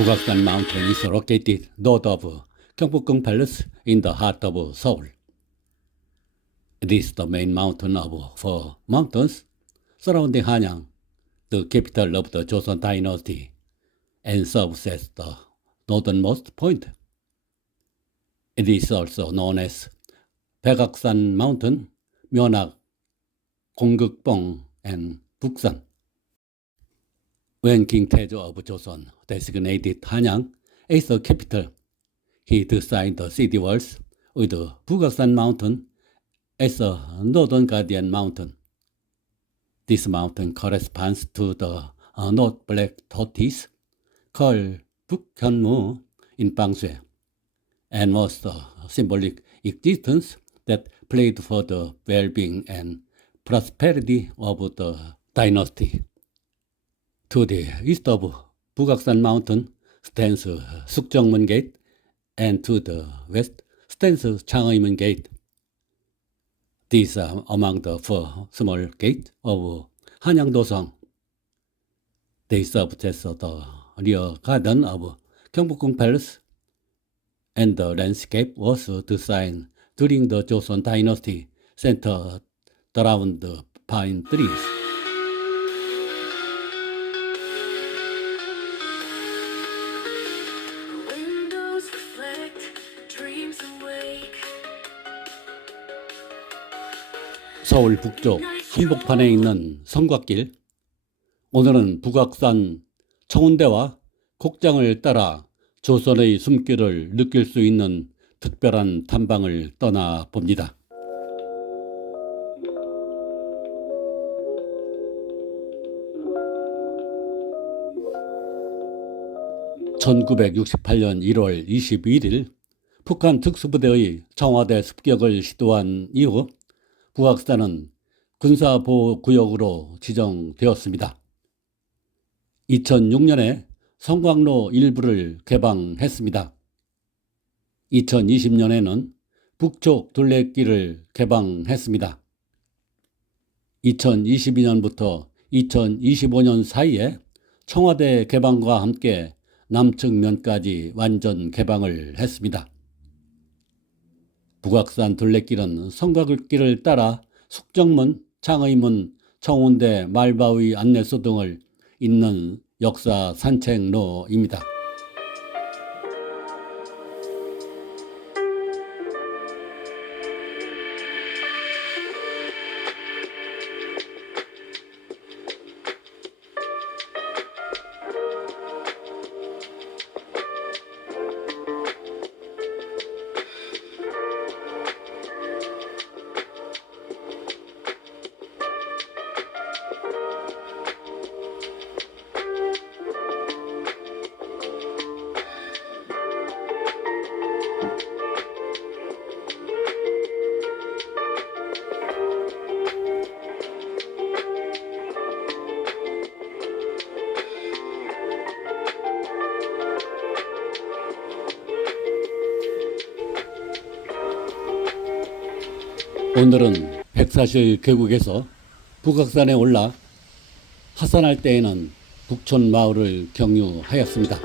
북악산 mountain is located north of Gyeongbokgung Palace in the heart of Seoul. It is the main mountain of four mountains surrounding Hanyang, the capital of the Joseon dynasty, and serves as the northernmost point. It is also known as Baekaksan Mountain, Myeonak, Gonggeukbong, and Buksan. When King Taejo of Joseon designated Hanyang as the capital, he designed the city walls with Bukaksan Mountain as a northern guardian mountain. This mountain corresponds to the uh, North Black Tortoise called Bukhanmu in Bangsue and was the symbolic existence that played for the well-being and prosperity of the dynasty. The east of Bukaksan Mountain stands Sukjeongmun Gate, and to the west stands Changeumun Gate. These are among the four small gates of Hanyang-dosong. They served as the rear garden of Gyeongbokgung Palace, and the landscape was designed during the Joseon dynasty, centered around pine trees. 서울 북쪽 한복판에 있는 성곽길. 오늘은 북악산 청운대와 곡장을 따라 조선의 숨길을 느낄 수 있는 특별한 탐방을 떠나 봅니다. (1968년 1월 21일) 북한 특수부대의 청와대 습격을 시도한 이후 북악산은 군사보호구역으로 지정되었습니다. 2006년에 성광로 일부를 개방했습니다. 2020년에는 북쪽 둘레길을 개방했습니다. 2022년부터 2025년 사이에 청와대 개방과 함께 남측 면까지 완전 개방을 했습니다. 북악산 둘레길은 성곽길을 따라 숙정문, 창의문, 청운대, 말바위 안내소 등을 잇는 역사 산책로입니다. 오늘은 백사실 계곡에서 북악산에 올라 하산할 때에는 북촌 마을을 경유하였습니다.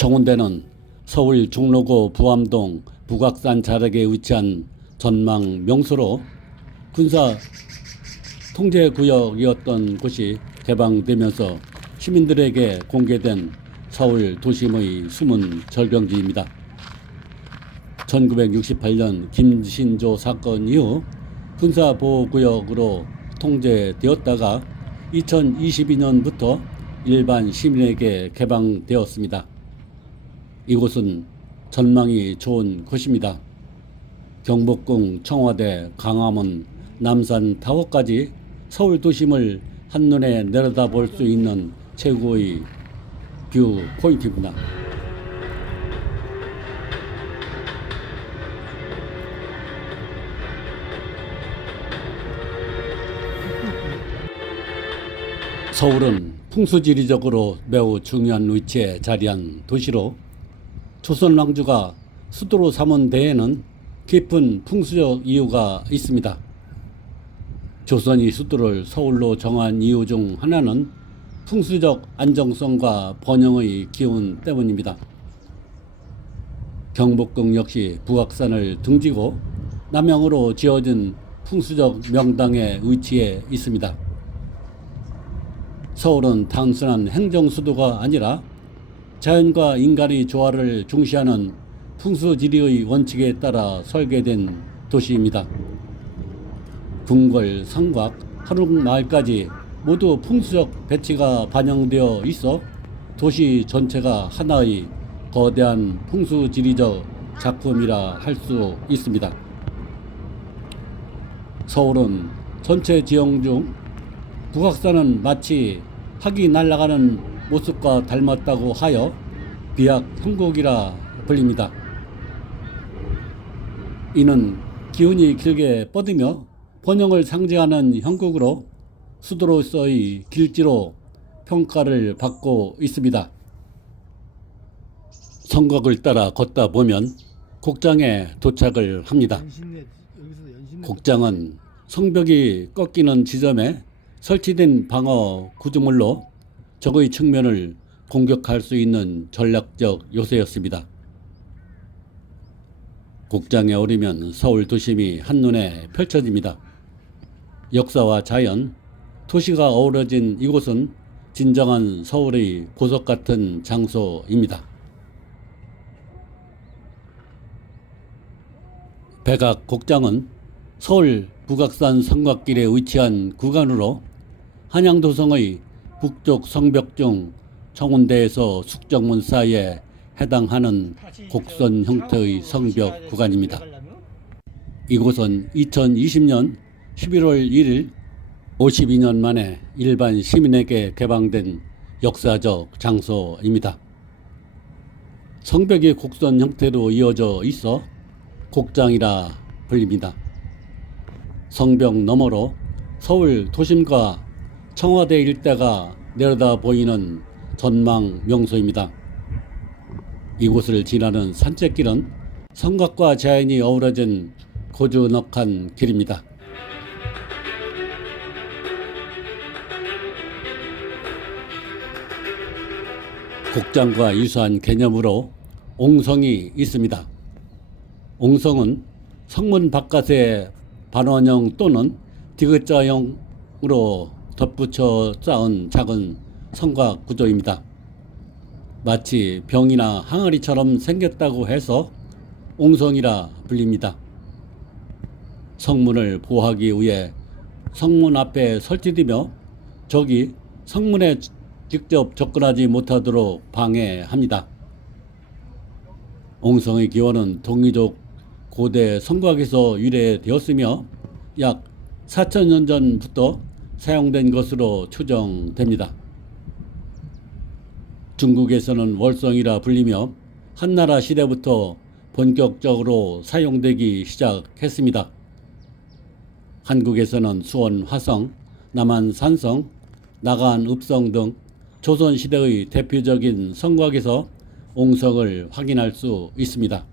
청운대는 서울 종로구 부암동 북악산 자락에 위치한 전망 명소로 군사 통제 구역이었던 곳이 개방되면서 시민들에게 공개된 서울 도심의 숨은 절경지입니다. 1968년 김신조 사건 이후 군사 보호 구역으로 통제되었다가 2022년부터 일반 시민에게 개방되었습니다. 이곳은 전망이 좋은 곳입니다. 경복궁, 청와대, 강화문, 남산 타워까지 서울 도심을 한눈에 내려다볼 수 있는 최고의 뷰 포인트입니다. 서울은 풍수지리적으로 매우 중요한 위치에 자리한 도시로 조선 왕조가 수도로 삼은 데에는 깊은 풍수적 이유가 있습니다. 조선이 수도를 서울로 정한 이유 중 하나는 풍수적 안정성과 번영의 기운 때문입니다. 경복궁 역시 북악산을 등지고 남향으로 지어진 풍수적 명당에 위치해 있습니다. 서울은 단순한 행정 수도가 아니라 자연과 인간의 조화를 중시하는 풍수지리의 원칙에 따라 설계된 도시입니다. 궁궐, 성곽, 한옥마을까지 모두 풍수적 배치가 반영되어 있어 도시 전체가 하나의 거대한 풍수지리적 작품이라 할 수 있습니다. 서울은 전체 지형 중 북악산은 마치 학이 날아가는 모습과 닮았다고 하여 비약 형국이라 불립니다. 이는 기운이 길게 뻗으며 번영을 상징하는 형국으로 수도로서의 길지로 평가를 받고 있습니다. 성곽을 따라 걷다 보면 곡장에 도착을 합니다. 곡장은 성벽이 꺾이는 지점에 설치된 방어 구조물로 적의 측면을 공격할 수 있는 전략적 요새였습니다. 곡장에 오르면 서울 도심이 한눈에 펼쳐집니다. 역사와 자연, 도시가 어우러진 이곳은 진정한 서울의 보석 같은 장소입니다. 백악 곡장은 서울 북악산 성곽길에 위치한 구간으로 한양도성의 북쪽 성벽 중 청운대에서 숙정문 사이에 해당하는 곡선 형태의 성벽 구간입니다. 이곳은 2020년 11월 1일 52년 만에 일반 시민에게 개방된 역사적 장소입니다. 성벽이 곡선 형태로 이어져 있어 곡장이라 불립니다. 성벽 너머로 서울 도심과 청와대 일대가 내려다 보이는 전망 명소입니다. 이곳을 지나는 산책길은 성곽과 자연이 어우러진 고즈넉한 길입니다. 곡장과 유사한 개념으로 옹성이 있습니다. 옹성은 성문 바깥에 반원형 또는 디귿자형으로 덧붙여 쌓은 작은 성곽 구조입니다. 마치 병이나 항아리처럼 생겼다고 해서 옹성이라 불립니다. 성문을 보호하기 위해 성문 앞에 설치되며 적이 성문에 직접 접근하지 못하도록 방해합니다. 옹성의 기원은 동이족 고대 성곽에서 유래되었으며 약 4천년 전부터 사용된 것으로 추정됩니다. 중국에서는 월성이라 불리며 한나라 시대부터 본격적으로 사용되기 시작했습니다. 한국에서는 수원 화성, 남한 산성, 나간 읍성 등 조선 시대의 대표적인 성곽에서 옹성을 확인할 수 있습니다.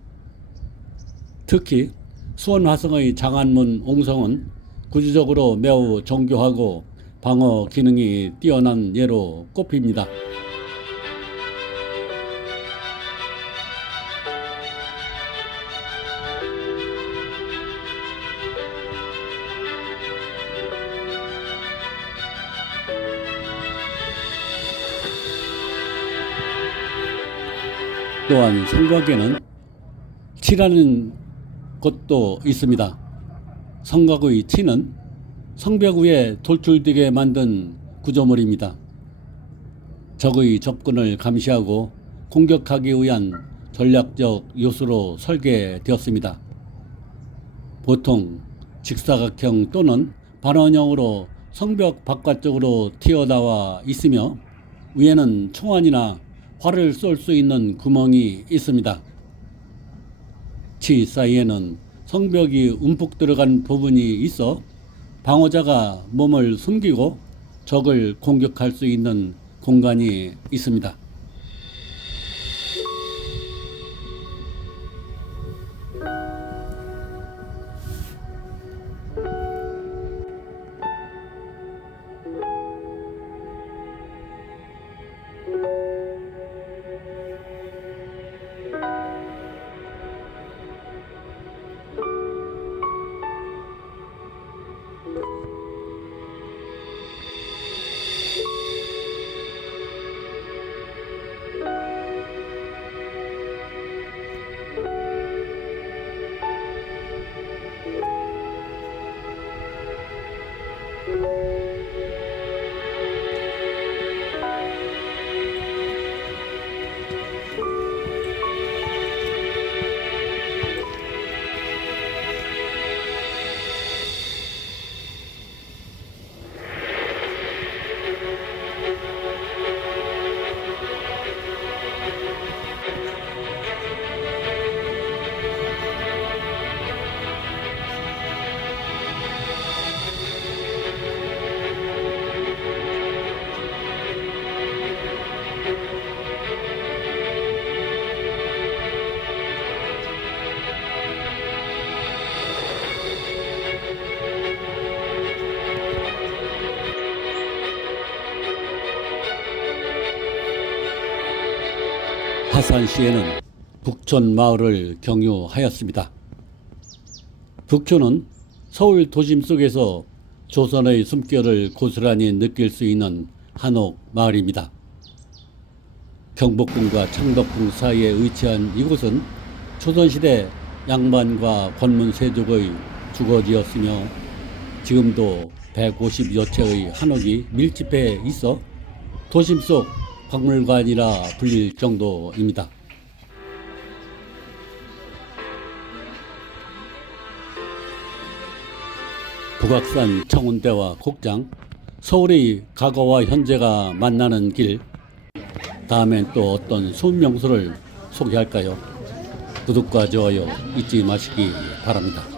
특히 수원 화성의 장안문 옹성은 부지적으로 매우 정교하고 방어 기능이 뛰어난 예로 꼽힙니다. 또한 생각에는 치라는 것도 있습니다. 성곽의 치는 성벽 위에 돌출되게 만든 구조물입니다. 적의 접근을 감시하고 공격하기 위한 전략적 요소로 설계되었습니다. 보통 직사각형 또는 반원형으로 성벽 바깥쪽으로 튀어나와 있으며 위에는 총알이나 활을 쏠 수 있는 구멍이 있습니다. 치 사이에는 성벽이 움푹 들어간 부분이 있어 방어자가 몸을 숨기고 적을 공격할 수 있는 공간이 있습니다. 하산시에는 북촌 마을을 경유하였습니다. 북촌은 서울 도심 속에서 조선의 숨결을 고스란히 느낄 수 있는 한옥 마을입니다. 경복궁과 창덕궁 사이에 위치한 이곳은 조선시대 양반과 권문 세족의 주거지였으며 지금도 150여 채의 한옥이 밀집해 있어 도심 속 박물관이라 불릴 정도입니다. 북악산 청운대와 곡장, 서울의 과거와 현재가 만나는 길, 다음엔 또 어떤 수은 명소를 소개할까요? 구독과 좋아요 잊지 마시기 바랍니다.